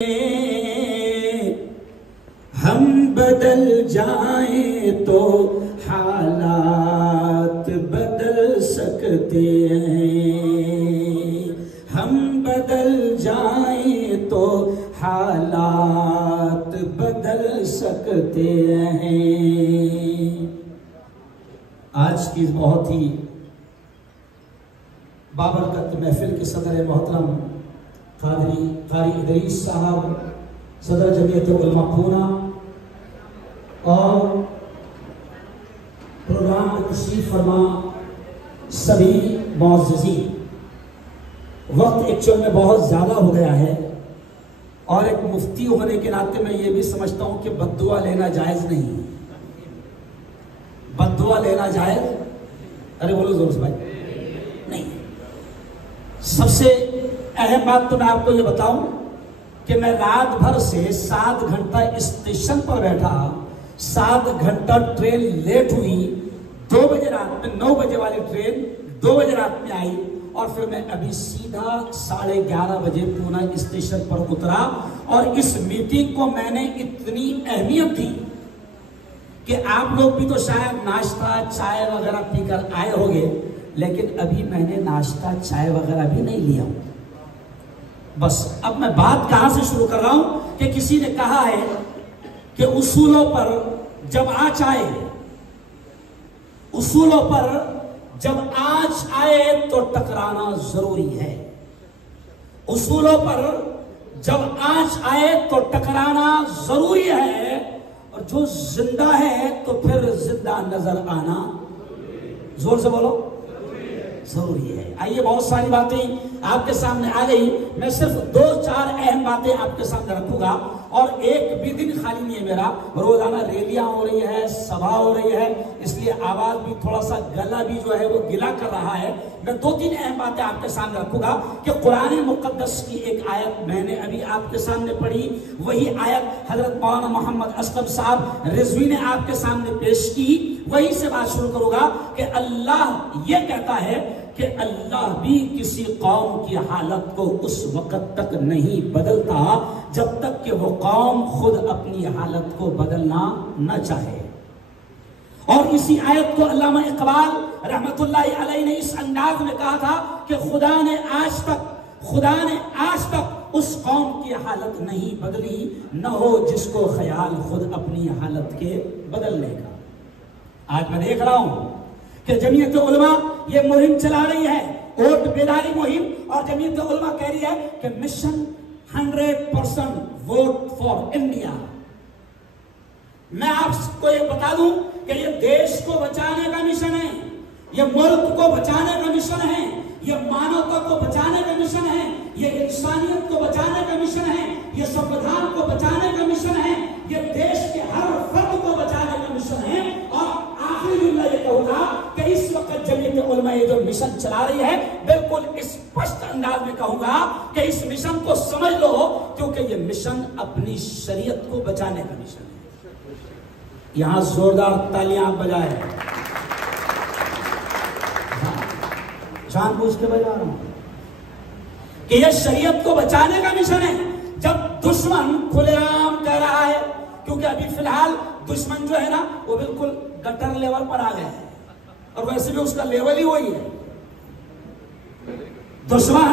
हम बदल जाएं तो हालात बदल सकते हैं। हम बदल जाएं तो हालात बदल सकते हैं। आज की बहुत ही बाबरकत महफिल के सदर मोहतरम कारी इदरीस साहब, सदर जमीयत उलमा पूना और प्रोग्राम में तशरीफ फरमा सभी मुअज़्ज़िज़ीन। वक्त एक्चुअल में बहुत ज़्यादा हो गया है और एक मुफ्ती होने के नाते मैं ये भी समझता हूँ कि बद्दुआ लेना जायज़ नहीं। बद्दुआ लेना जायज़, अरे बोलो जोर से भाई, नहीं। सबसे अहम बात तो मैं आपको ये बताऊं कि मैं रात भर से 7 घंटा स्टेशन पर बैठा, 7 घंटा ट्रेन लेट हुई, 2 बजे रात में, 9 बजे वाली ट्रेन 2 बजे रात में आई और फिर मैं अभी सीधा 11:30 बजे पूना स्टेशन पर उतरा। और इस मीटिंग को मैंने इतनी अहमियत दी कि आप लोग भी तो शायद नाश्ता चाय वगैरह पीकर आए होंगे, लेकिन अभी मैंने नाश्ता चाय वगैरह भी नहीं लिया। बस अब मैं बात कहां से शुरू कर रहा हूं कि किसी ने कहा है कि उसूलों पर जब आँच आए, उसूलों पर जब आँच आए तो टकराना जरूरी है। उसूलों पर जब आँच आए तो टकराना जरूरी है, और जो जिंदा है तो फिर जिंदा नजर आना, जोर से बोलो, जरूरी है। आइए, बहुत सारी बातें आपके सामने आ गई, मैं सिर्फ 2-4 अहम बातें आपके सामने रखूंगा। और एक भी दिन खाली नहीं है मेरा, रोजाना रैलियां हो रही है, सभा हो रही है, इसलिए आवाज भी थोड़ा सा, गला भी जो है वो गिला कर रहा है। मैं 2-3 अहम बातें आपके सामने रखूंगा कि कुरान मुकद्दस की एक आयत मैंने अभी आपके सामने पढ़ी, वही आयत हजरत मौलाना मोहम्मद असलम साहब रिजवी ने आपके सामने पेश की, वही से बात शुरू करूंगा कि अल्लाह ये कहता है कि अल्लाह भी किसी कौम की हालत को उस वक्त तक नहीं बदलता जब तक कि वो कौम खुद अपनी हालत को बदलना न चाहे। और इसी आयत को अल्लामा इकबाल रहमतुल्लाहि अलैहि ने इस अंदाज में कहा था कि खुदा ने आज तक उस कौम की हालत नहीं बदली, न हो जिसको ख्याल खुद अपनी हालत के बदलने का। आज मैं देख रहा हूं कि जमीयत उलमा ये मुहिम चला रही है, वोट बेदारी मुहिम, और जमीयत उलमा कह रही है कि मिशन 100% वोट फॉर इंडिया। मैं आपको ये बता दूं कि ये देश को बचाने का मिशन है, ये मुल्क को बचाने का मिशन है, ये मानवता को बचाने का मिशन है, ये इंसानियत को बचाने का मिशन है, ये संविधान को बचाने का मिशन है, ये देश के हर फर्द को बचाने का मिशन है। और आखिरी जुमला ये कहूंगा कि इस वक्त जमीयत उलमा ये जो मिशन चला रही है, बिल्कुल स्पष्ट अंदाज में कहूंगा कि इस मिशन को समझ लो, क्योंकि ये मिशन अपनी शरीयत को बचाने का मिशन है। यहां जोरदार तालियां बजाए, जानबूझ के बजा रहा हूं कि यह शरीयत को बचाने का मिशन है। जब दुश्मन खुलेआम कह रहा है, क्योंकि अभी फिलहाल दुश्मन जो है ना वो बिल्कुल गटर लेवल पर आ गया है, और वैसे भी उसका लेवल ही वही है। दुश्मन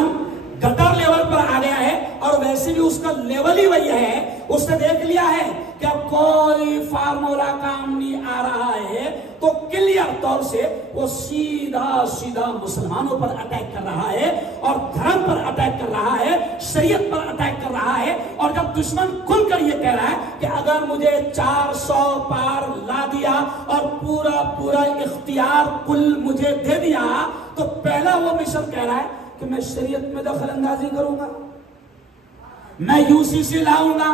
गटर लेवल पर आ गया है और वैसे भी उसका लेवल ही वही है। उसने देख लिया है कि अब कोई फार्मूला काम नहीं आ रहा है, तो क्लियर तौर से वो सीधा मुसलमानों पर अटैक कर रहा है, और धर्म पर अटैक कर रहा है, शरीयत पर अटैक कर रहा है। और जब दुश्मन खुलकर ये कह रहा है कि अगर मुझे 400 पार ला दिया और पूरा इख्तियार कुल मुझे दे दिया, तो पहला वो मिशन कह रहा है कि मैं शरीयत में दखल अंदाजी करूंगा, मैं यूसीसी लाऊंगा।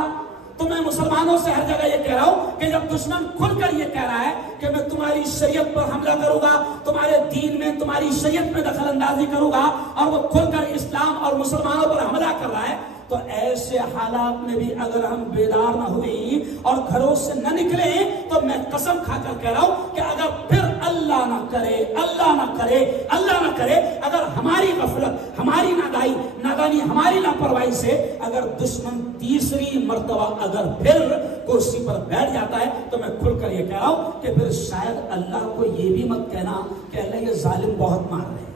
तो मैं मुसलमानों से हर जगह ये कह रहा हूं कि जब दुश्मन खुलकर ये कह रहा है कि मैं तुम्हारी शरीयत पर हमला करूंगा, तुम्हारे दीन में, तुम्हारी शरीयत में दखल अंदाजी करूंगा, और वो खुलकर इस्लाम और मुसलमानों पर हमला कर रहा है, तो ऐसे हालात में भी अगर हम बेदार ना हुई और घरों से न निकले तो मैं कसम खाकर कह रहा हूं कि अगर फिर अल्लाह ना करे, अल्लाह ना करे, अल्लाह ना करे, अगर हमारी गफलत, हमारी नादानी, हमारी लापरवाही से अगर दुश्मन तीसरी मर्तबा अगर फिर कुर्सी पर बैठ जाता है तो मैं खुलकर ये कह रहा हूं कि फिर शायद अल्लाह को ये भी मत कहना कि अल्लाह ये जालिम बहुत मार रहे हैं।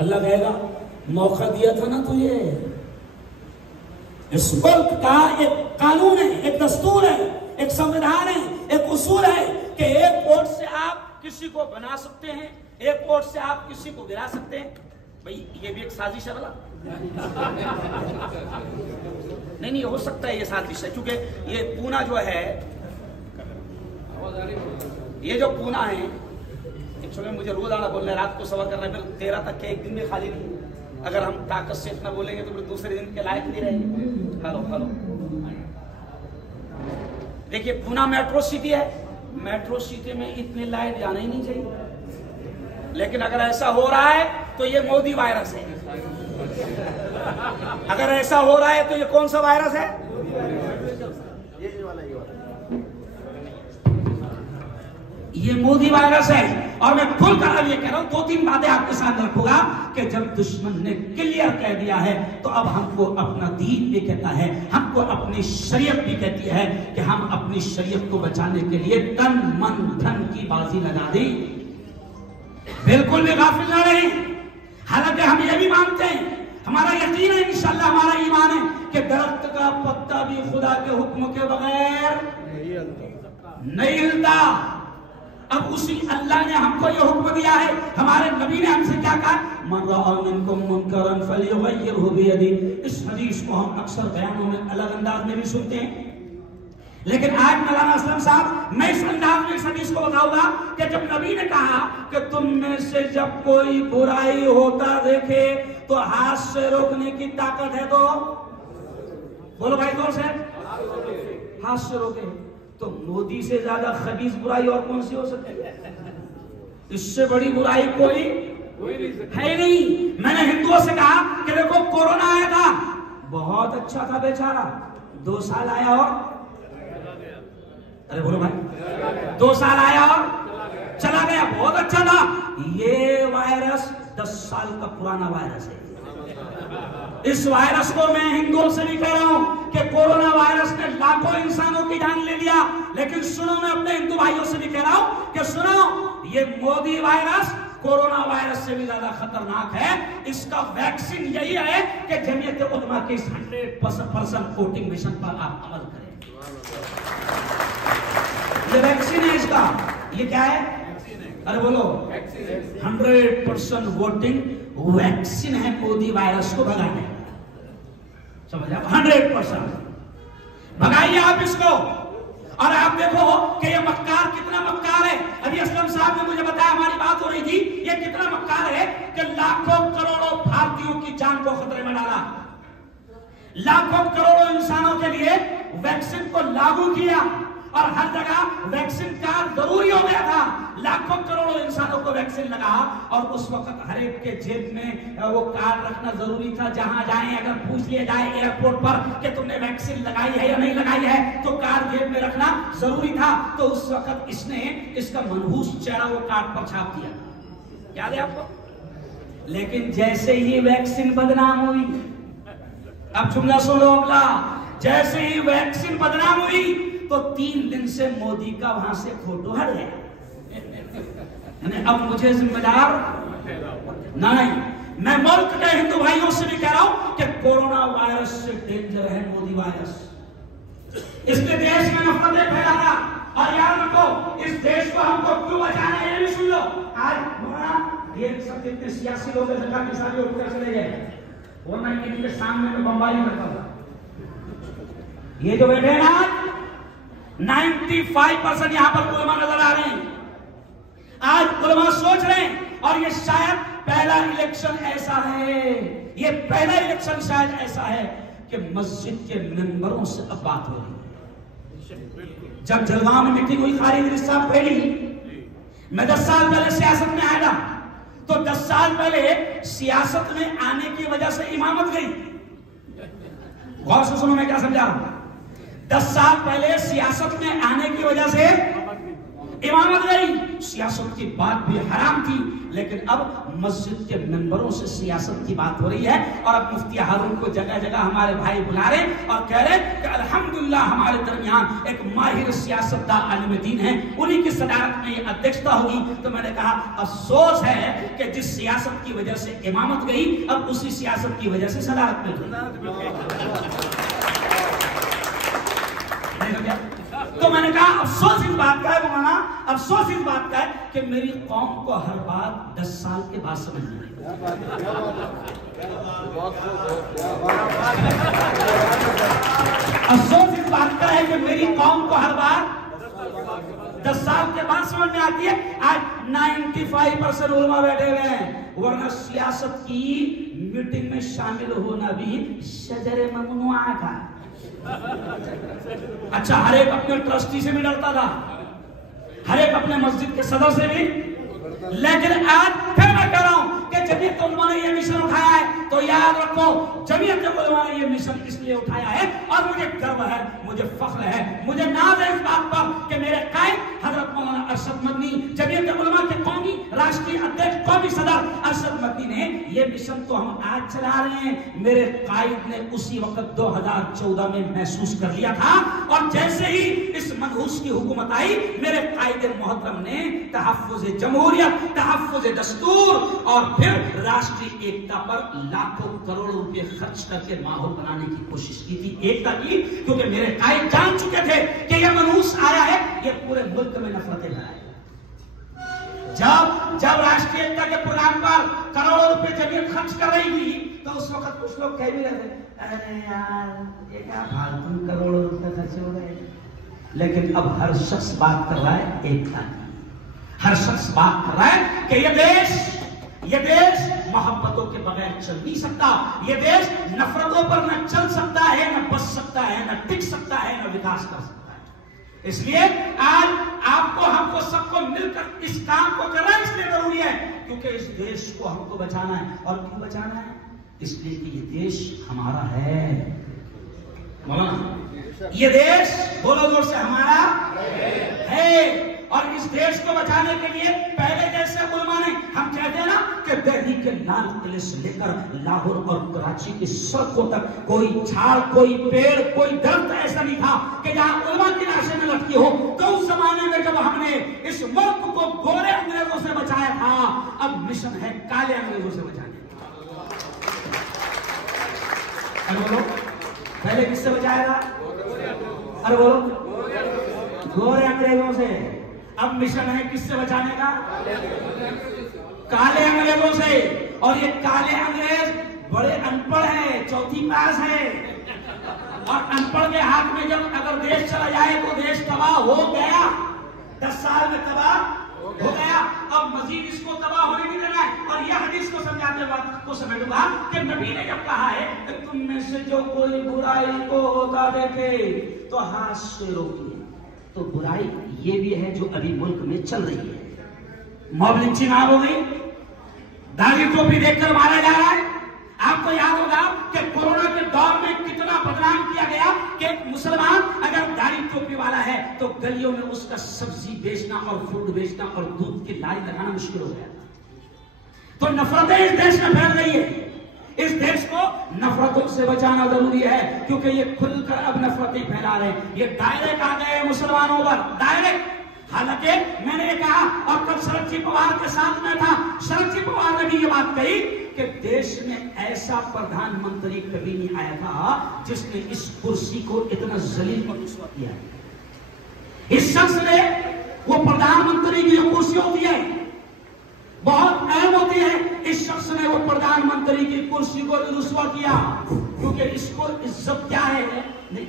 अल्लाह कहेगा मौका दिया था ना तुझे। इस मुल्क का एक कानून है, एक दस्तूर है, एक संविधान है, एक उसूल है कि एक वोट से आप किसी को बना सकते हैं, एक वोट से आप किसी को गिरा सकते हैं। भाई ये भी एक साजिश है वाला नहीं हो सकता है ये साजिश है, क्योंकि ये पूना जो है, ये जो पूना है, मुझे रोज आना बोलना है, रात को सवा करना है, फिर 13 तक के एक दिन में खाली नहीं। अगर हम ताकत से इतना बोलेंगे तो फिर दूसरे दिन के लायक नहीं रहेंगे। हेलो देखिए, पूना मेट्रो सिटी है, मेट्रो सिटी में इतनी लाइट जाना ही नहीं चाहिए, लेकिन अगर ऐसा हो रहा है तो ये मोदी वायरस है। अगर ऐसा हो रहा है तो ये कौन सा वायरस है? ये मोदी वायरस है। और मैं खुलकर अब ये कह रहा हूं, 2-3 बातें आपके साथ रखूंगा कि जब दुश्मन ने क्लियर कह दिया है तो अब हमको अपना दीन भी कहता है, हमको अपनी शरीयत भी कहती है कि हम अपनी शरीयत को बचाने के लिए तन मन धन की बाजी लगा दें, बिल्कुल भी गाफिल ना रहे। हालांकि हम ये भी मानते हैं, हमारा यकीन है, इंशाअल्लाह हमारा ईमान है कि दरख्त का पत्ता भी खुदा के हुक्म के बगैर नहीं हिलता। अब उसी अल्लाह ने हमको ये हुक्म दिया है, हमारे नबी ने हमसे क्या कहा, मन रआ मिनकुम मुनकरन फल्युगय्यिरहु बियदिही। इस हदीस को हम अक्सर बयानों में अलग अंदाज में भी सुनते हैं, लेकिन आज मौलाना असलम साहब मैं इस अंदाज में इस हदीस को बताऊंगा कि जब नबी ने कहा कि तुम में से जब कोई बुराई होता देखे तो हाथ से रोकने की ताकत है तो बोलो भाई, जोर से हाथ से रोके। तो मोदी से ज्यादा खबीस बुराई और कौन सी हो सकती है? इससे बड़ी बुराई कोई है नहीं। मैंने हिंदुओं से कहा कि देखो, कोरोना आया था, बहुत अच्छा था बेचारा, 2 साल आया और अरे बोलो भाई, 2 साल आया और चला गया, बहुत अच्छा था। ये वायरस 10 साल का पुराना वायरस है। इस वायरस को मैं हिंदुओं से भी कह रहा हूं कि कोरोना वायरस ने लाखों इंसानों की जान ले लिया, लेकिन सुनो, मैं अपने हिंदू भाइयों से भी कह रहा हूं कि सुनो, ये मोदी वायरस कोरोना वायरस से भी ज्यादा खतरनाक है। इसका वैक्सीन यही है कि जमीयत उलमा के 100% वोटिंग मिशन पर आप अमल करें। ये वैक्सीन है इसका। ये क्या है? अरे बोलो, 100% वोटिंग वैक्सीन है मोदी वायरस को भगाने। समझ आप? 100% भगाइए आप इसको। और आप देखो कि ये मक्कार कितना मक्कार है। अभी असलम साहब ने मुझे बताया, हमारी बात हो रही थी, ये कितना मक्कार है कि लाखों करोड़ों भारतीयों की जान को खतरे में डाला, लाखों करोड़ों इंसानों के लिए वैक्सीन को लागू किया और हर जगह वैक्सीन कार्ड जरूरी हो गया था। लाखों करोड़ों इंसानों को वैक्सीन लगा और उस वक्त हर एक के जेब में वो कार्ड रखना जरूरी था। जहां जाए अगर पूछ लिया जाए एयरपोर्ट पर कि तुमने वैक्सीन लगाई है या नहीं लगाई है, तो कार्ड जेब में रखना जरूरी था। तो उस वक्त इसने इसका मनहूस चेहरा वो कार्ड पर छाप दिया, याद है आपको? लेकिन जैसे ही वैक्सीन बदनाम हुई, अब जुमला सुनो अगला, जैसे ही वैक्सीन बदनाम हुई तो 3 दिन से मोदी का वहां से फोटो हट गया। अब मुझे जिम्मेदार नहीं। मैं मुल्क के हिंदू भाइयों से भी कह रहा हूं कि कोरोना वायरस से डेंजर है मोदी वायरस। इसने देश में नफरतें फैलाया। और याद रखो, इस देश को हमको क्यों बचाना है, ये भी सुन लो। आज ये सब जितने सियासी लोग हैं, सरकार के साथ उठकर चले गए, वरना इनके सामने में बम्बाई रखा था। ये जो बैठे हैं ना, 95% यहां पर उलमा नजर आ रहे हैं। आज उलमा सोच रहे हैं, और ये शायद पहला इलेक्शन ऐसा है, ये पहला इलेक्शन शायद ऐसा है कि मस्जिद के मेंबरों से अब बात हो रही है। जब जलगांव में मीटिंग हुई, खालिद इदरीस साहब पहली, मैं 10 साल पहले सियासत में आया, तो 10 साल पहले सियासत में आने की वजह से इमामत गई। गौर से सुनो मैं क्या समझा रहा हूं। 10 साल पहले सियासत में आने की वजह से इमामत गई, सियासत की बात भी हराम थी, लेकिन अब मस्जिद के मेंबरों से सियासत की बात हो रही है। और अब मुफ्ती हारून को जगह जगह हमारे भाई बुला रहे और कह रहे कि अल्हम्दुलिल्लाह हमारे दरमियान एक माहिर सियासतदान आलिम दीन है, उन्हीं की सदारत में ये अध्यक्षता होगी। तो मैंने कहा अफसोस है कि जिस सियासत की वजह से इमामत गई, अब उसी सियासत की वजह से सदारत मिल गई। तो मैंने कहा अफसोस इस बात का है मौलाना, अफसोस इस बात का है कि मेरी कौम को हर बात 10 साल के बाद समझ में आई। अफसोस इस बात का है कि मेरी कौम को हर बात 10 साल के बाद समझ में आती है। आज 95% उलमा बैठे हुए हैं, वरना सियासत की मीटिंग में शामिल होना भी शजरे ममनुआ था। अच्छा, हर एक अपने ट्रस्टी से भी डरता था, हर एक अपने मस्जिद के सदर से भी, लेकिन आज फिर मैं कह रहा हूं कि जमीयत उलमा ने यह मिशन उठाया है तो याद रखो, जमीयत उलमा ने यह मिशन इसलिए उठाया है और मुझे गर्व है, मुझे फख्र है, मुझे नाज है इस बात पर कि मेरे कायद हजरत मौलाना अरशद मदनी, जमीयत उलमा के कौमी राष्ट्रीय अध्यक्ष, कौमी सदर अरशद मदनी ने यह मिशन तो हम आज चला रहे हैं, मेरे कायद ने उसी वक्त 2014 में महसूस कर लिया था। और जैसे ही इस मनहूस की हुकूमत आई, मेरे कायद मोहतरम ने तहफ्फुज़ जमहूरियत, तहफ्फुज़ दस्तूर और फिर राष्ट्रीय एकता पर लाखों करोड़ों रुपए खर्च करके माहौल बनाने की कोशिश की थी। एकता की, क्योंकि मेरे कायद जान चुके थे कि यह मनहूस आया है, यह पूरे मुल्क में नफरतें लाएगा। जब राष्ट्रीय एकता के प्रोग्राम पर करोड़ों रुपए जमीयत खर्च कर रही थी, तो उस वक्त कुछ लोग कह भी रहे थे, अरे यार ये क्या फालतू करोड़ों रुपए खर्च हो रहे हैं। लेकिन अब हर शख्स बात कर रहा है एकता की, हर शख्स बात कर रहा है कि यह देश मोहब्बतों के बगैर चल नहीं सकता, यह देश नफरतों पर न चल सकता है, न बच सकता है, न टिक सकता है, न विकास कर सकता है। इसलिए आज आपको, हमको, सबको मिलकर इस काम को करना इसलिए जरूरी है क्योंकि इस देश को हमको बचाना है। और क्यों बचाना है? इसलिए कि ये देश हमारा है। ये देश बोलो जोर से हमारा है। और इस देश को बचाने के लिए पहले जैसे उलमा ने, हम कहते हैं ना कि दिल्ली के लाल किले से लेकर लाहौर और कराची की सड़कों तक कोई झाड़, कोई पेड़, कोई दरख्त ऐसा नहीं था कि जहां उलमा की लाशें न लटकी हो। तो उस जमाने में जब हमने इस मुल्क को गोरे अंग्रेजों से बचाया था, अब मिशन है काले अंग्रेजों से बचाने। अरे बोलो, पहले किससे बचाया था? अरे बोलो, गोरे अंग्रेजों से। अब मिशन है किससे बचाने का? काले अंग्रेजों से। और ये काले अंग्रेज बड़े अनपढ़ हैं, चौथी पास है। और अनपढ़ के हाथ में जब अगर देश चला जाए तो देश तबाह हो गया, 10 साल में तबाह हो गया। अब मजीद इसको तबाह होने नहीं देना है। और यह हदीस को समझाते वक्त को समझूंगा कि नबी ने जब कहा है कि तुम में से जो कोई बुराई को होता देखे तो हाथ से रोकिए, तो बुराई ये भी है जो अभी मुल्क में चल रही है। मॉब लिंचिंग हो गई, दाढ़ी टोपी देखकर मारा जा रहा है। आपको याद होगा कि कोरोना के दौर में कितना बदनाम किया गया कि मुसलमान अगर दाढ़ी टोपी वाला है तो गलियों में उसका सब्जी बेचना और फ्रूट बेचना और दूध की लारी लगाना मुश्किल हो गया। तो नफरतें इस देश में फैल रही है। इस देश को नफरतों से बचाना जरूरी है क्योंकि ये खुलकर अब नफरतें फैला रहे हैं। ये डायरेक्ट आ गए मुसलमानों पर, डायरेक्ट। हालांकि मैंने कहा, और कल शरद जी पवार के साथ में था, शरद जी पवार ने भी ये बात कही कि देश में ऐसा प्रधानमंत्री कभी नहीं आया था जिसने इस कुर्सी को इतना जलील और रुस्वा किया। इस शख्स ने, वो प्रधानमंत्री की जो कुर्सी होती है बहुत अहम होती है, इस शख्स ने वो प्रधानमंत्री की कुर्सी को रुस्वा किया क्योंकि इसको इज्जत क्या है, नहीं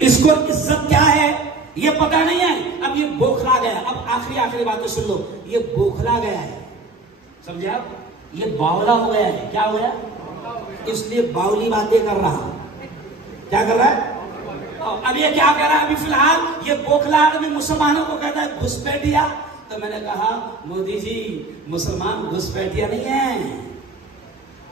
इसको इज्जत क्या है ये पता नहीं है। अब ये बोखला गया। अब आखिरी बात तो सुन लो, ये बोखला गया है, समझे आप? ये बावला हो गया है। क्या हो गया? इसलिए बावली बातें कर रहा। क्या कर रहा है? अब ये क्या कह रहा है? अभी फिलहाल ये बोखला आदमी मुसलमानों को कहता है घुसपैठिया। तो मैंने कहा मोदी जी, मुसलमान घुसपैठिया नहीं है,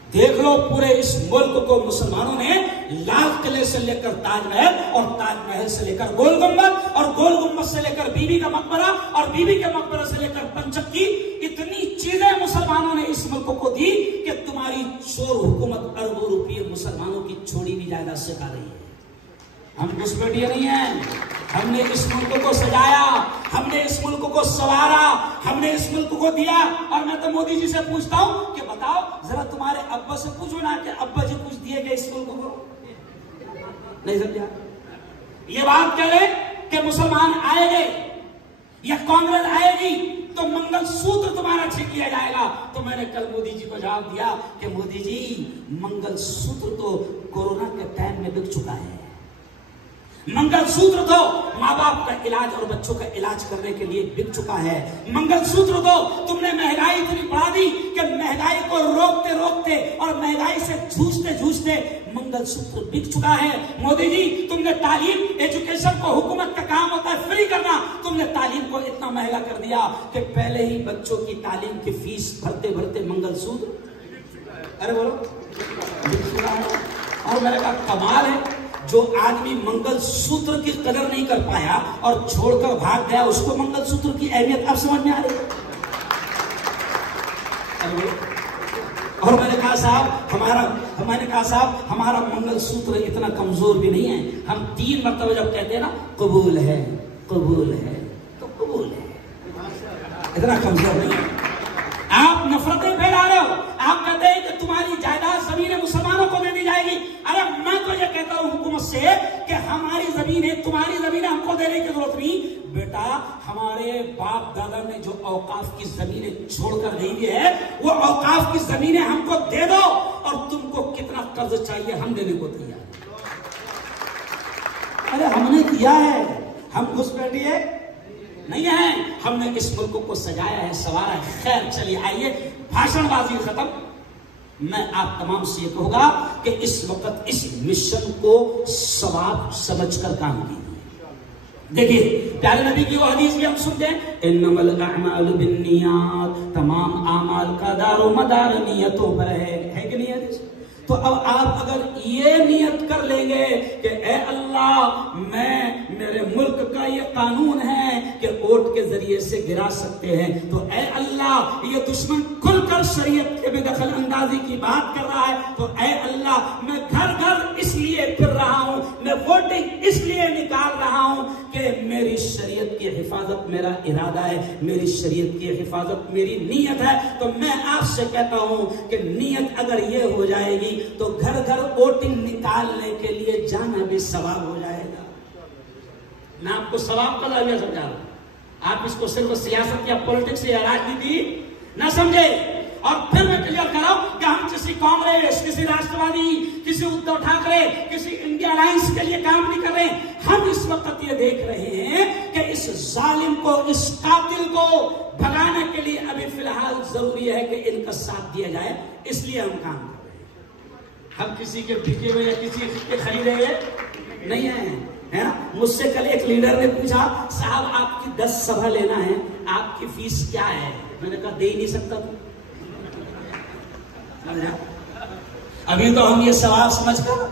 देख लो पूरे इस मुल्क को मुसलमानों ने लाल किले से लेकर ताजमहल और ताजमहल से लेकर गोल गुम्बद और गोल गुम्बद से लेकर बीबी का मकबरा और बीबी के मकबरे से लेकर पंचक्की, इतनी चीजें मुसलमानों ने इस मुल्क को दी कि तुम्हारी चोर हुकूमत अरबों रुपये मुसलमानों की छोड़ी भी जायदाद से खा रही है। हम घुसपैठिए नहीं हैं, हमने इस मुल्क को सजाया, हमने इस मुल्क को संवारा, हमने इस मुल्क को दिया। और मैं तो मोदी जी से पूछता हूं कि बताओ जरा तुम्हारे अब्बा से पूछो ना कि अब्बा जी कुछ दिए गए इस मुल्क को? नहीं समझा? ये बात कह रहे कि मुसलमान आएंगे या कांग्रेस आएगी तो मंगल सूत्र तुम्हारा छीन लिया जाएगा। तो मैंने कल मोदी जी को जवाब दिया कि मोदी जी मंगल सूत्र तो कोरोना के टाइम में बिक चुका है। मंगलसूत्र तो माँ बाप का इलाज और बच्चों का इलाज करने के लिए बिक चुका है। मंगलसूत्र तो तुमने महंगाई इतनी बढ़ा दी कि महंगाई को रोकते रोकते और महंगाई से जूझते जूझते मंगलसूत्र बिक चुका है। मोदी जी तुमने तालीम, एजुकेशन को, हुकूमत का काम होता है फ्री करना, तुमने तालीम को इतना महंगा कर दिया कि पहले ही बच्चों की तालीम की फीस भरते भरते मंगलसूत्र, अरे बोलो, बिक चुका है। और मैंने कहा कमाल है, जो आदमी मंगलसूत्र की कदर नहीं कर पाया और छोड़कर भाग गया, उसको मंगलसूत्र की अहमियत अब समझ में आ रही है। और मैंने कहा साहब हमारा मंगलसूत्र इतना कमजोर भी नहीं है। हम 3 मरतबा जब कहते हैं ना कबूल है कबूल है तो कबूल है, इतना कमजोर नहीं है। आप नफरतें फैला रहे हो, आप कहते हैं कि तुम्हारी जायदाद जमीनें मुसलमानों को दे दी जाएगी। अरे मैं तो ये कहता हूं हुकूमत से कि हमारी जमीनें, तुम्हारी जमीनें हमको देने की जरूरत नहीं बेटा। हमारे बाप दादा ने जो औकाफ की जमीनें छोड़कर दी है वो औकाफ की जमीनें हमको दे दो, और तुमको कितना कर्ज चाहिए हम देने को तैयार। अरे हमने दिया है, हम घुसपैठिए नहीं है, हमने इस मुल्क को सजाया है, संवारा है। खैर चलिए आइए, भाषणबाजी खत्म। मैं आप तमाम से ये कहूंगा कि इस वक्त इस मिशन को सवाब समझकर काम कीजिए। देखिए प्यारे नबी की वो हदीस भी हम सुनते हैं, इन्नमल अअमालु बिन्नियात, तमाम आमाल का दारो मदार नियतों पर है कि नहीं हदीस? तो अब आप अगर ये नियत कर लेंगे कि ए अल्लाह मेरे मुल्क का ये कानून है कि वोट के जरिए से गिरा सकते हैं, तो ए अल्लाह ये दुश्मन खुलकर शरीयत के बेदखल अंदाजी की बात कर रहा है, तो ए अल्लाह मैं घर घर इसलिए फिर रहा हूं, मैं वोटिंग इसलिए निकाल रहा हूं कि मेरी शरीयत की हिफाजत मेरा इरादा है, मेरी शरीयत की हिफाजत मेरी नीयत है। तो मैं आपसे कहता हूं कि नीयत अगर ये हो जाएगी तो घर घर वोटिंग निकालने के लिए जाना भी सवाब हो जाएगा। मैं आपको सवाब का दायरा समझा रहा हूं, आप इसको सिर्फ सियासत या पॉलिटिक्स या राजनीति ना समझे। और फिर मैं क्लियर कराऊं कि हम किसी कांग्रेस, किसी राष्ट्रवादी, किसी उद्धव ठाकरे, किसी इंडिया अलायंस के लिए काम नहीं कर रहे। हम इस वक्त ये देख रहे हैं कि इस जालिम को, इस कातिल को भगाने के लिए अभी फिलहाल जरूरी है कि इनका साथ दिया जाए, इसलिए हम काम कर रहे हैं। हम किसी के बिके हुए या किसी के खरीदे हुए नहीं है ना। मुझसे कल एक लीडर ने पूछा, साहब आपकी 10 सभा लेना है, आपकी फीस क्या है? मैंने कहा दे ही नहीं सकता तू। अभी तो हम ये सवाल समझकर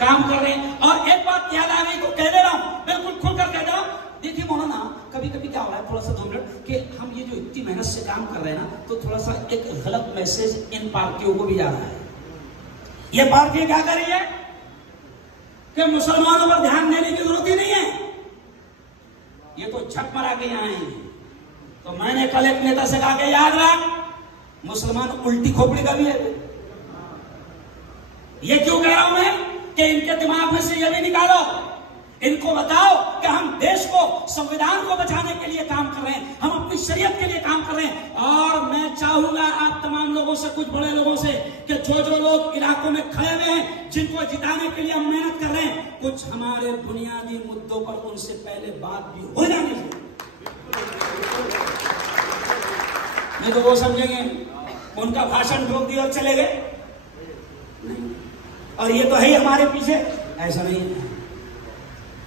काम कर रहे हैं। और एक बात याद आ गई तो कह दे रहा हूं, बिल्कुल खुलकर कह दे रहा हूं। देखिए मौलाना, कभी कभी क्या हो रहा है, थोड़ा सा 2 मिनट, कि हम ये जो इतनी मेहनत से काम कर रहे हैं ना, तो थोड़ा सा एक गलत मैसेज इन पार्टियों को भी जा रहा है। ये पार्टियां क्या कर रही है कि मुसलमानों पर ध्यान देने की जरूरत ही नहीं है, ये तो झक मरा के यहां आएंगे। तो मैंने कल एक नेता से कहा कि याद रख, मुसलमान उल्टी खोपड़ी का भी है। ये क्यों कह रहा हूं मैं कि इनके दिमाग में से ये भी निकालो, इनको बताओ कि हम देश को, संविधान को बचाने के लिए काम कर रहे हैं, हम अपनी शरीयत के लिए काम कर रहे हैं। और मैं चाहूंगा आप तमाम लोगों से, कुछ बड़े लोगों से, कि जो लोग इलाकों में खड़े हुए हैं, जिनको जिताने के लिए हम मेहनत कर रहे हैं, कुछ हमारे बुनियादी मुद्दों पर उनसे पहले बात भी हो जानी चाहिए। नहीं तो वो समझेंगे उनका भाषण रोक दिया और चले गए। नहीं, और ये तो है ही हमारे पीछे, ऐसा नहीं है।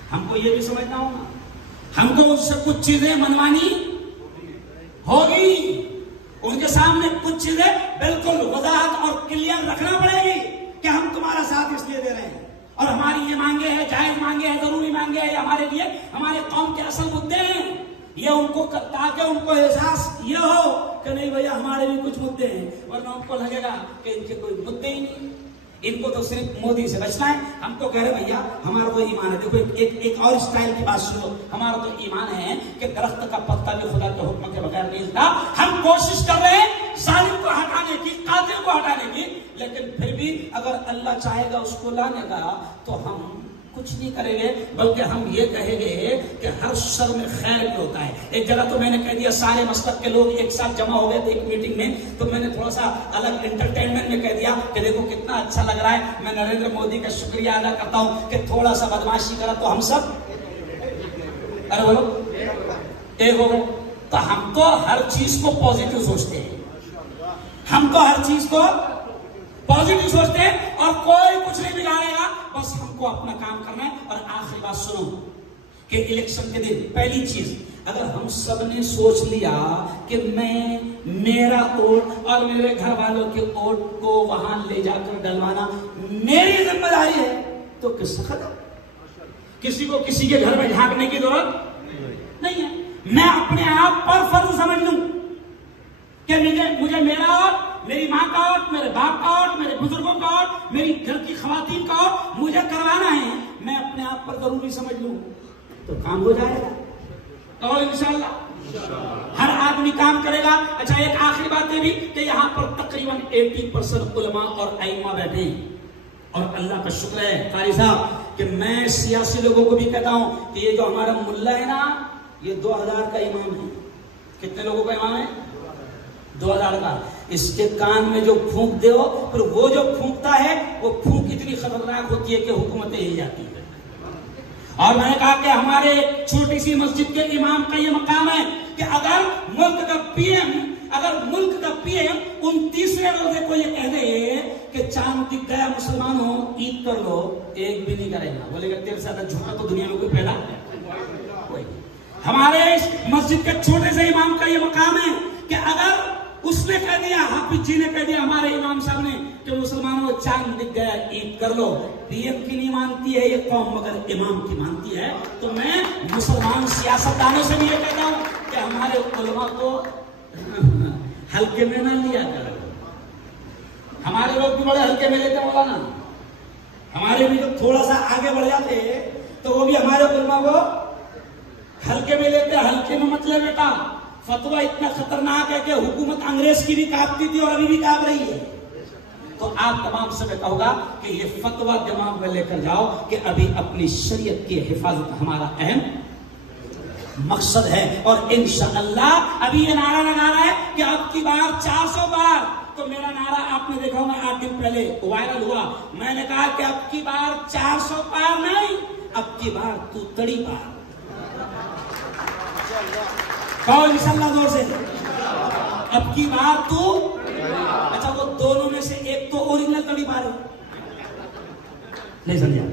हमको ये भी समझना होगा, हमको उससे कुछ चीजें मनवानी होगी। उनके सामने कुछ चीजें बिल्कुल वजाहत और क्लियर रखना पड़ेगी कि हम तुम्हारा साथ इसलिए दे रहे हैं और हमारी ये मांगे हैं, जायज मांगे हैं, जरूरी मांगे हैं, हमारे लिए हमारे कौम के असल मुद्दे हैं। ये उनको ताकि उनको एहसास ये हो कि नहीं भैया हमारे भी कुछ मुद्दे हैं, वरना उनको लगेगा कि इनके कोई मुद्दे ही नहीं, इनको तो सिर्फ मोदी से बचना है। हम तो कह रहे भैया हमारा तो ईमान है। देखो एक और स्टाइल की बात सुनो, हमारा तो ईमान है कि दरख्त का पत्ता भी खुदा के हुक्म के बगैर नहीं हिलता। हम कोशिश कर रहे हैं जालिम को हटाने की, कातिल को हटाने की, लेकिन फिर भी अगर अल्लाह चाहेगा उसको लाने का तो हम कुछ नहीं करेंगे, बल्कि हम ये कहेंगे कि हर शर में खैर भी होता है। एक जगह तो मैंने कह दिया, सारे मसलब के लोग एक साथ जमा हो गए थे एक मीटिंग में, तो मैंने थोड़ा सा अलग एंटरटेनमेंट में कह दिया कि देखो कितना अच्छा लग रहा है। मैं नरेंद्र मोदी का शुक्रिया अदा करता हूं कि थोड़ा सा बदमाशी करा तो हम सब अरे बोलो एक हो गए। तो हम तो हर चीज को पॉजिटिव सोचते हैं, हम तो हर चीज को पॉजिटिव सोचते हैं और कोई कुछ नहीं बिगाड़ेगा, बस हमको अपना काम करना है। और आखिरी बात सुनो कि इलेक्शन के दिन पहली चीज, अगर हम सब ने सोच लिया कि मेरा वोट और मेरे घर वालों के वोट को वहां ले जाकर डलवाना मेरी जिम्मेदारी है, तो किसका खतरा? किसी को किसी के घर में झांकने की जरूरत नहीं है। मैं अपने आप पर फर्ज समझ लूं कि मुझे मेरा वोट, मेरी माँ का वोट, मेरे बाप का वोट, मेरे बुजुर्गों का वोट, मेरी घर की खवातीन का वोट मुझे करवाना है, मैं अपने आप पर जरूरी समझ लूं तो काम हो जाएगा। तो इंशाअल्लाह हर आदमी काम करेगा। अच्छा, एक आखिरी बात ये भी कि यहाँ पर तकरीबन 80% उलमा और आइमा बैठे हैं और अल्लाह का शुक्र है कारी साहब कि मैं सियासी लोगों को भी कहता हूं कि ये जो हमारा मुल्ला है ना, ये 2000 का इमाम है। कितने लोगों का इमाम है? 2000 का। इसके कान में जो फूंक दो, फिर वो जो फूंकता है वो फूंक इतनी खतरनाक होती है कि हुकूमतें हिल जाती है। और मैंने कहा कि हमारे छोटी सी मस्जिद के इमाम का ये मकाम है कि अगर मुल्क का पीएम 29वें रोजे को ये कह दे कि चांद दिख गया मुसलमानों ईद कर लो, एक भी नहीं करेगा। बोलेगा तेरे से ज्यादा झूठा तो दुनिया में कोई पैदा कोई। हमारे मस्जिद के छोटे से इमाम का ये मकाम है कि अगर उसने कह दिया, हाफिज जी ने कह दिया हमारे इमाम साहब ने कि मुसलमानों चांद दिख गया ईद कर लो, पीएम की नहीं मानती है ये कौम मगर इमाम की मानती है। तो मैं मुसलमान सियासतदानों से भी ये कहता हूं कि हमारे उलमा को हल्के में ना लिया करो। हमारे लोग भी बड़े हल्के में लेते मौलाना, हमारे भी लोग थोड़ा सा आगे बढ़ जाते तो वो भी हमारे उलमा को हल्के में लेते। हल्के में मतलब बेटा, फतवा इतना खतरनाक है कि हुकूमत अंग्रेज की भी कांपती थी और अभी भी कांप रही है। तो आप तमाम से मैं कहूंगा कि ये फतवा दिमाग में लेकर जाओ कि अभी अपनी शरीयत की हिफाजत हमारा अहम मकसद है। और इंशाअल्लाह अभी ये नारा लगा रहा है कि अब की बार 400 बार, तो मेरा नारा आपने देखा होगा 8 दिन पहले वायरल हुआ। मैंने कहा कि अब की बार 400 पार नहीं, अब की बार तू तड़ी पार। कहो इंशाअल्लाह जोर से, अब की बार तू। अच्छा, वो दोनों में से एक तो ओरिजिनल तड़ी पार है, नहीं समझा?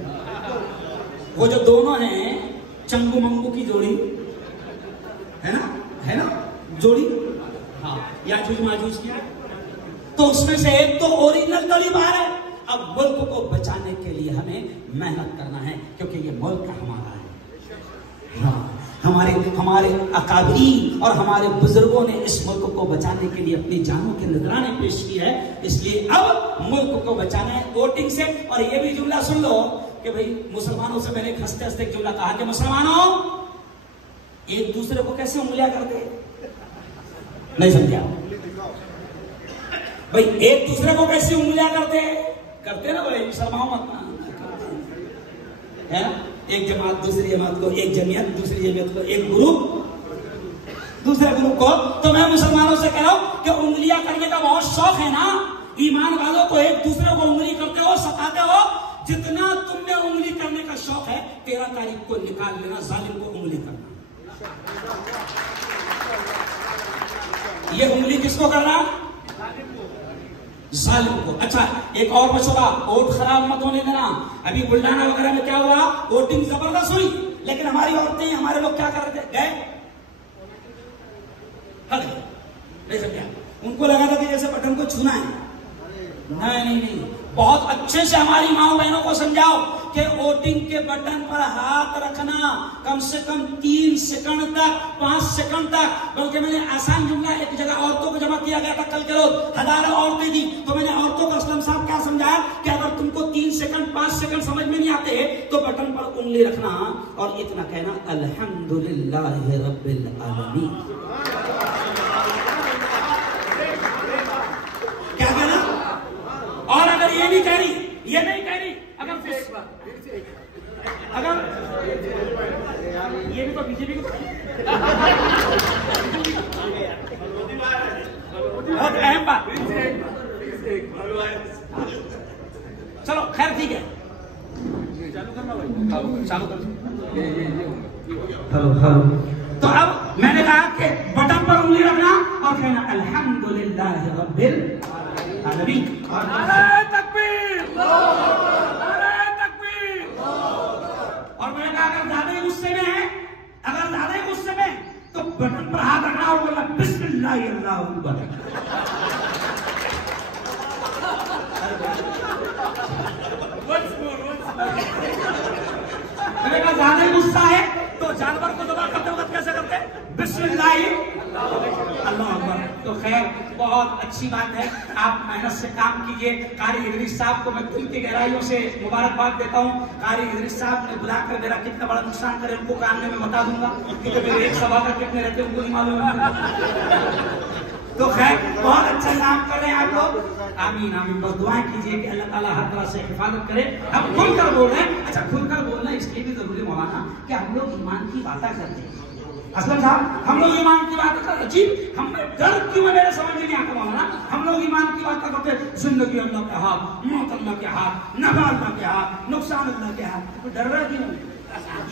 वो जो दोनों हैं चंगू मंगू की जोड़ी है ना जोड़ी, हाँ, याजूज माजूज की, तो उसमें से एक तो ओरिजिनल तड़ी पार है। अब मुल्क को बचाने के लिए हमें मेहनत करना है क्योंकि ये मुल्क हमारा है। हाँ, हमारे अकाबरीन और हमारे बुजुर्गों ने इस मुल्क को बचाने के लिए अपनी जानों के नजराने पेश की है, इसलिए अब मुल्क को बचाना है वोटिंग से। और ये भी जुमला सुन लो कि भाई मुसलमानों से मैंने हंसते हंसते जुमला कहा कि मुसलमानों एक दूसरे को कैसे उंगलियां करते, नहीं समझा भाई? एक दूसरे को कैसे उंगलियां करते ना भाई, शर्माओ मत है। एक जमात दूसरी जमात को, एक जमीयत दूसरी जमीयत को, एक ग्रुप दूसरे ग्रुप को। तो मैं मुसलमानों से कह रहा हूं कि उंगलियां करने का बहुत शौक है ना, ईमान वालों को एक दूसरे को उंगली करते हो, सताते हो। जितना तुमने उंगली करने का शौक है 13 तारीख को निकाल लेना, जालिम को उंगली करना। ये उंगली किसको करना? जालिम को। अच्छा, एक और मशवरा, वोट खराब मत होने देना। अभी बुल्डाना वगैरह में क्या हुआ, वोटिंग जबरदस्त हुई, लेकिन हमारी औरतें, हमारे लोग क्या कर रहे थे, गए नहीं समझा, उनको लगा था कि जैसे बटन को छूना है। नहीं नहीं नहीं, बहुत अच्छे से हमारी माओ बहनों को समझाओ कि वोटिंग के बटन पर हाथ रखना कम से कम 3 सेकंड तक, 5 सेकंड तक। बल्कि मैंने आसान जुमला एक जगह औरतों को जमा किया गया था कल के रोज, हजारों औरतें थी, तो मैंने औरतों को असलम साहब क्या समझाया कि अगर तुमको 3 सेकंड 5 सेकंड समझ में नहीं आते तो बटन पर उंगली रखना और इतना कहना अल्हम्दुलिल्लाह रब्बिल आलमीन। क्या कहना? और अगर ये नहीं कह रही, ये नहीं कह रही, अगर ये भी तो बीजेपी को बहुत अहम बात। चलो खैर ठीक है, चालू कर। हेलो। तो अब मैंने कहा कि बटन पर उंगली रखना और कहना अल्हम्दुलिल्लाह रब्बिल आलमीन। नारे तकबीर, नारे तकबीर। और मैंने कहा अगर ज्यादा ही गुस्से में है, अगर ज्यादा ही गुस्से में तो बटन पर हाथ रखना और बोलना बिस्मिल्लाह अल्लाहु अकबर। मैंने कहा ज्यादा ही गुस्सा है तो जानवर को दबा करते वक्त कैसे करते? बिस्मिल्लाह अल्लाहु अकबर। तो खैर बहुत अच्छी बात है, आप मेहनत से काम कीजिए। कारी इदरीस साहब को मैं दिल की गहराइयों से मुबारकबाद देता हूँ। कारी इदरीस साहब ने बुलाकर मेरा कितना बड़ा नुकसान करे उनको काम में मैं बता दूंगा, क्योंकि मेरे एक सभा का कितने रहते उनको नहीं मालूम है। तो खैर बहुत अच्छा काम कर रहे हैं आप लोग। आमीन आमीन। बस दुआएं कीजिए कि अल्लाह ताला हर तरह से हिफाजत करे। हम खुलकर बोल रहे हैं। अच्छा, खुलकर बोलना इसलिए भी जरूरी मौलाना कि हम लोग ईमान की बातें करते हैं। असलम साहब, हम लोग ईमान की बात करते, जी हमें डर क्यों है मेरे समझ में नहीं आता मौलाना। हम लोग ईमान की बात करते, जिंदगी अल्लाह के हाथ, मौत अल्लाह के हाथ, नफा अल्लाह के हाथ, नुकसान अल्लाह के हाथ, तो डर रहा क्यों?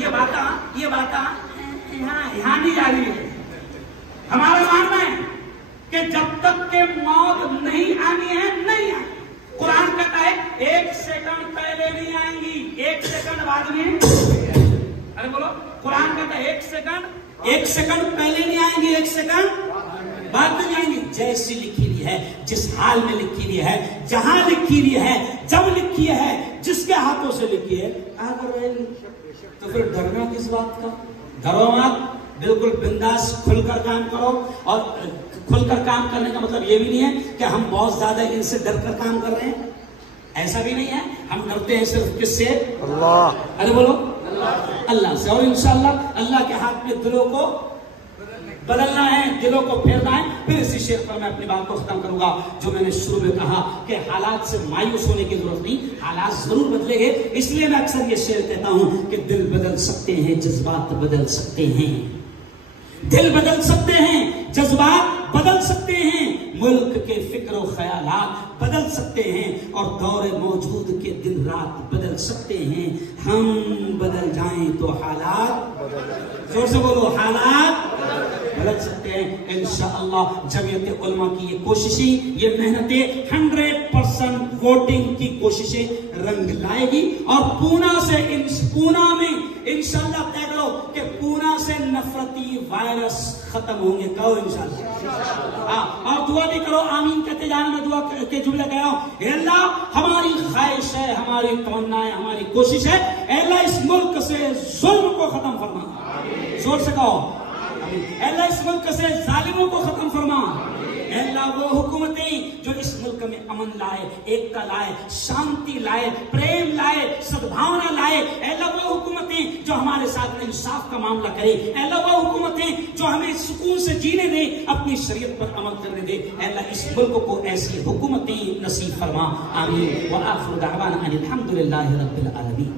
ये बात यहाँ नहीं जा रही है। हमारा मानना है कि जब तक के मौत नहीं आनी है नहीं आनी। कुरान कहता है 1 सेकंड पहले नहीं आएंगी, 1 सेकंड बाद में। अरे बोलो, कुरान कहता है 1 सेकंड पहले नहीं आएंगी, 1 सेकंड बाद में आएंगी। जैसी लिखी हुई है, जिस हाल में लिखी हुई है, जहां लिखी हुई है, जब लिखी है, जिसके हाथों से लिखी है, अगर रहेगी तो फिर डरना किस बात का? डरो मत, बिल्कुल बिंदास खुलकर काम करो। और खुलकर काम करने का मतलब ये भी नहीं है कि हम बहुत ज्यादा इनसे डरकर काम कर रहे हैं, ऐसा भी नहीं है। हम डरते हैं सिर्फ किससे? अल्लाह। अरे बोलो अल्लाह से। और इंशाअल्लाह अल्लाह के हाथ में दिलों को बदलना है, दिलों को फेरना है। फिर इसी शेर पर मैं अपनी बात को खत्म करूंगा जो मैंने शुरू में कहा कि हालात से मायूस होने की जरूरत नहीं, हालात जरूर बदलेंगे। इसलिए मैं अक्सर ये शेर कहता हूं कि दिल बदल सकते हैं, जज्बात बदल सकते हैं। दिल बदल सकते हैं, जज्बात बदल सकते हैं, मुल्क के फिक्र और ख्यालात बदल सकते हैं, और दौरे मौजूद के दिन रात बदल सकते हैं। हम बदल जाएं तो हालात, जोर से बोलो, हालात बदल सकते हैं इंशाअल्लाह। जमीयत उलमा की ये कोशिशें, ये मेहनतें 100% वोटिंग की कोशिशें रंग लाएगी। और पूना में इंशाअल्लाह तय करो कि पूना से नफरती वायरस खत्म होंगे। कहो इंशाअल्लाह। और दुआ भी करो, आमीन कहते जाना। मैं दुआ के जुमले कह रहा हूं, अल्लाह हमारी ख्वाहिश है, हमारी तमन्ना है, हमारी कोशिश है, अल्लाह इस मुल्क से जुल्म को खत्म फरमा। जोर से कहो, अल्लाह इस मुल्क से जालिमों को खत्म फरमा। अल्लाह वो हुकूमतें जो इस मुल्क में अमन लाए, एकता लाए, शांति लाए, प्रेम लाए, सद्भावना लाए, अल्लाह वो हुकूमतें जो हमारे साथ इंसाफ का मामला करे, अल्लाह वो हुकूमतें जो हमें सुकून से जीने दे, अपनी शरीयत पर अमल करने दे। अल्लाह इस मुल्क को ऐसी हुकूमतें नसीब फरमा। आमीन। व आखिर दावाना अनिल हम्दुलिल्लाहि रब्बिल आलमीन।